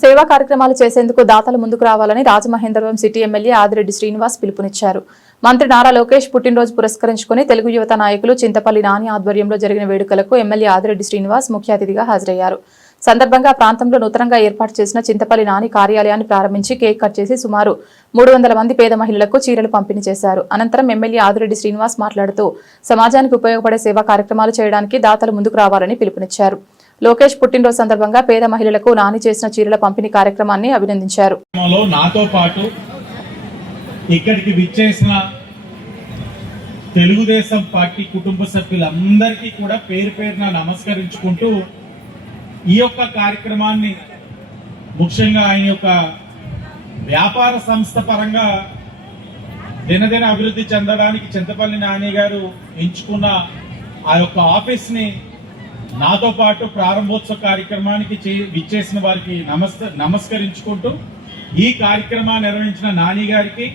సేవా కార్యక్రమాలు చేసేందుకు దాతలు ముందుకు రావాలని రాజమహేంద్రవరం సిటీ ఎమ్మెల్యే ఆదిరెడ్డి శ్రీనివాస్ పిలుపునిచ్చారు. మంత్రి నారా లోకేష్ పుట్టినరోజు పురస్కరించుకుని తెలుగు యువత నాయకులు చింతపల్లి నాని ఆధ్వర్యంలో జరిగిన వేడుకలకు ఎమ్మెల్యే ఆదిరెడ్డి శ్రీనివాస్ ముఖ్య అతిథిగా హాజరయ్యారు. సందర్భంగా ప్రాంతంలో నూతనంగా ఏర్పాటు చేసిన చింతపల్లి నాని కార్యాలయాన్ని ప్రారంభించి కేక్ కట్ చేసి సుమారు 300 మంది పేద మహిళలకు చీరలు పంపిణీ చేశారు. అనంతరం ఎమ్మెల్యే ఆదిరెడ్డి శ్రీనివాస్ మాట్లాడుతూ సమాజానికి ఉపయోగపడే సేవా కార్యక్రమాలు చేయడానికి దాతలు ముందుకు రావాలని పిలుపునిచ్చారు. లోకేష్ పుట్టినరోజు సందర్భంగా పేద మహిళలకు నాని చేసిన చీరల పంపిణీ కార్యక్రమాన్ని అభినందించారు. నాతో పాటు ఇక్కడికి విచ్చేసిన తెలుగుదేశం పార్టీ కుటుంబ సభ్యులందరికీ కూడా పేరు పేరున నమస్కరించుకుంటూ ఈ యొక్క కార్యక్రమాన్ని ముఖ్యంగా ఆయన యొక్క వ్యాపార సంస్థ పరంగా దినదిన అభివృద్ధి చెందడానికి చింతపల్లి నాని గారు ఎంచుకున్న ఆ యొక్క ఆఫీస్ని నాతో పాటు ప్రారంభోత్సవ కార్యక్రమానికి విచ్చేసిన వారికి నమస్కరించుకుంటూ ఈ కార్యక్రమాన్ని నిర్వహించిన నాని గారికి,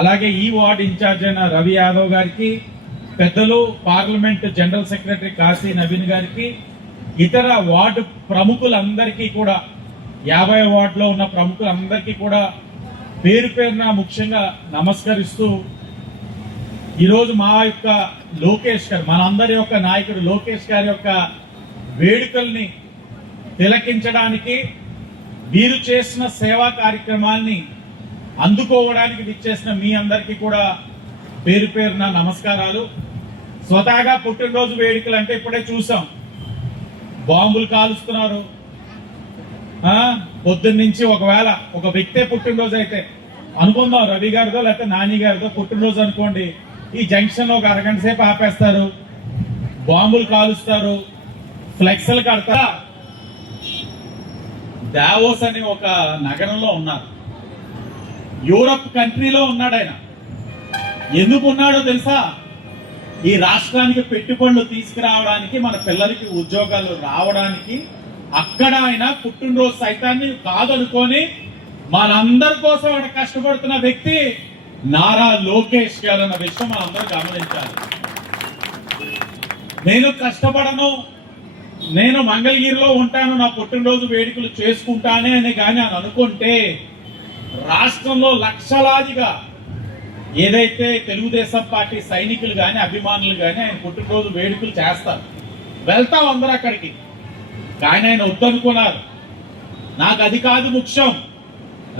అలాగే ఈ వార్డు ఇన్ఛార్జ్ అయిన రవి యాదవ్ గారికి, పెద్దలు parliament general secretary Kashi Naveen గారికి, ఇతర వార్డు ప్రముఖులందరికీ కూడా 50 వార్డులో ఉన్న ప్రముఖులందరికీ కూడా పేరు పేరున ముఖ్యంగా నమస్కరిస్తూ ఈరోజు మా యొక్క లోకేష్ గారు, మనందరి యొక్క నాయకుడు లోకేష్ గారి యొక్క వేడుకల్ని తిలకించడానికి, మీరు చేసిన సేవా కార్యక్రమాల్ని అందుకోవడానికి విచ్చేసిన మీ అందరికీ కూడా పేరు పేరున నమస్కారాలు. స్వతహాగా పుట్టినరోజు వేడుకలు అంటే ఇప్పుడే చూసాం, బాంబులు కాలుస్తున్నారు. పొద్దున్నుంచి ఒకవేళ ఒక వ్యక్తే పుట్టినరోజు అయితే అనుకుందాం, రవి గారిదో లేకపోతే నాని గారిదో పుట్టినరోజు అనుకోండి, ఈ జంక్షన్ లో ఒక అరగంట సేపు ఆపేస్తారు, బాంబులు కాలుస్తారు, ఫ్లెక్స్లు కడతారా. దావోస్ అని ఒక నగరంలో ఉన్నారు, యూరప్ కంట్రీలో ఉన్నాడు ఆయన. ఎందుకు ఉన్నాడో తెలుసా? ఈ రాష్ట్రానికి పెట్టుబడులు తీసుకురావడానికి, మన పిల్లలకి ఉద్యోగాలు రావడానికి. అక్కడ ఆయన పుట్టినరోజు సైతాన్ని కాదనుకొని మనందరి కోసం ఆయన కష్టపడుతున్న వ్యక్తి నారా లోకేష్ గారు అన్న విషయం మనందరూ గమనించాలి. నేను కష్టపడను, నేను మంగళగిరిలో ఉంటాను, నా పుట్టినరోజు వేడుకలు చేసుకుంటానే అని కానీ అని అనుకుంటే రాష్ట్రంలో లక్షలాదిగా ఏదైతే తెలుగుదేశం పార్టీ సైనికులు కానీ అభిమానులు కానీ ఆయన పుట్టినరోజు వేడుకలు చేస్తారు, వెళ్తాం అందరూ అక్కడికి. కానీ ఆయన వద్దనుకున్నారు. నాకు అది కాదు ముఖ్యం,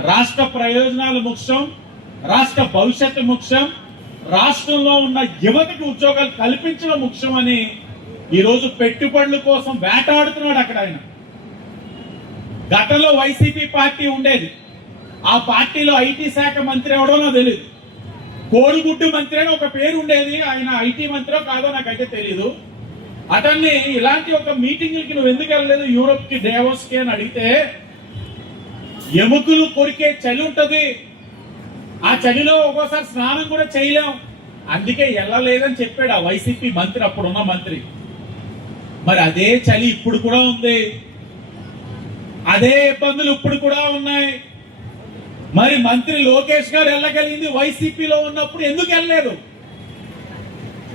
రాష్ట్ర ప్రయోజనాలు ముఖ్యం, రాష్ట్ర భవిష్యత్తు ముఖ్యం, రాష్ట్రంలో ఉన్న యువతకు ఉద్యోగాలు కల్పించడం ముఖ్యమని ఈరోజు పెట్టుబడుల కోసం వేటాడుతున్నాడు అక్కడ ఆయన. గతంలో వైసీపీ పార్టీ ఉండేది, ఆ పార్టీలో ఐటీ శాఖ మంత్రి ఎవడో నాకు తెలియదు, కోడిగుడ్డు మంత్రి అని ఒక పేరు ఉండేది. ఆయన ఐటీ మంత్రో కాదో నాకైతే తెలియదు. అతన్ని ఇలాంటి ఒక మీటింగ్కి నువ్వు ఎందుకు వెళ్ళలేదు యూరోప్ కి, డేవోస్ కి అని అడిగితే, ఎముకలు కొరికే చలి ఉంటది, ఆ చలిలో ఒక్కోసారి స్నానం కూడా చేయలేం, అందుకే వెళ్ళలేదని చెప్పాడు ఆ వైసీపీ మంత్రి, అప్పుడున్న మంత్రి. మరి అదే చలి ఇప్పుడు కూడా ఉంది, అదే ఇబ్బందులు ఇప్పుడు కూడా ఉన్నాయి. మరి మంత్రి లోకేష్ గారు వెళ్ళగలిగింది వైసీపీలో ఉన్నప్పుడు ఎందుకు వెళ్ళలేదు?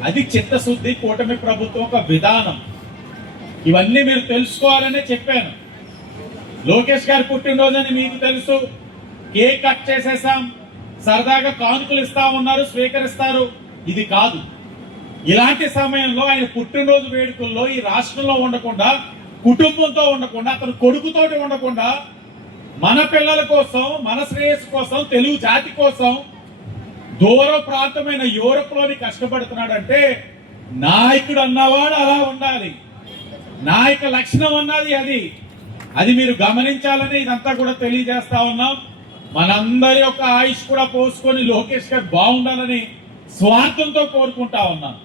అది చిత్తశుద్ధి, కూటమి ప్రభుత్వం ఒక విధానం. ఇవన్నీ మీరు తెలుసుకోవాలనే చెప్పాను. లోకేష్ గారి పుట్టినరోజు అని మీకు తెలుసు, కేక్ కట్ చేసేసాం, సరదాగా కానుకలు ఇస్తా ఉన్నారు, స్వీకరిస్తారు. ఇది కాదు. ఇలాంటి సమయంలో ఆయన పుట్టినరోజు వేడుకల్లో ఈ రాష్ట్రంలో ఉండకుండా, కుటుంబంతో ఉండకుండా, అతను కొడుకుతోటి ఉండకుండా, మన పిల్లల కోసం, మన శ్రేయస్సు కోసం, తెలుగు జాతి కోసం దూర ప్రాంతమైన యూరోప్ లోని కష్టపడుతున్నాడంటే నాయకుడు అన్నవాడు అలా ఉండాలి, నాయక లక్షణం అన్నది అది మీరు గమనించాలని ఇదంతా కూడా తెలియజేస్తా ఉన్నాం. మనందరి యొక్క ఆయుష్ కూడా పోసుకొని లోకేష్ గారు బాగుండాలని స్వార్థంతో కోరుకుంటా ఉన్నాం.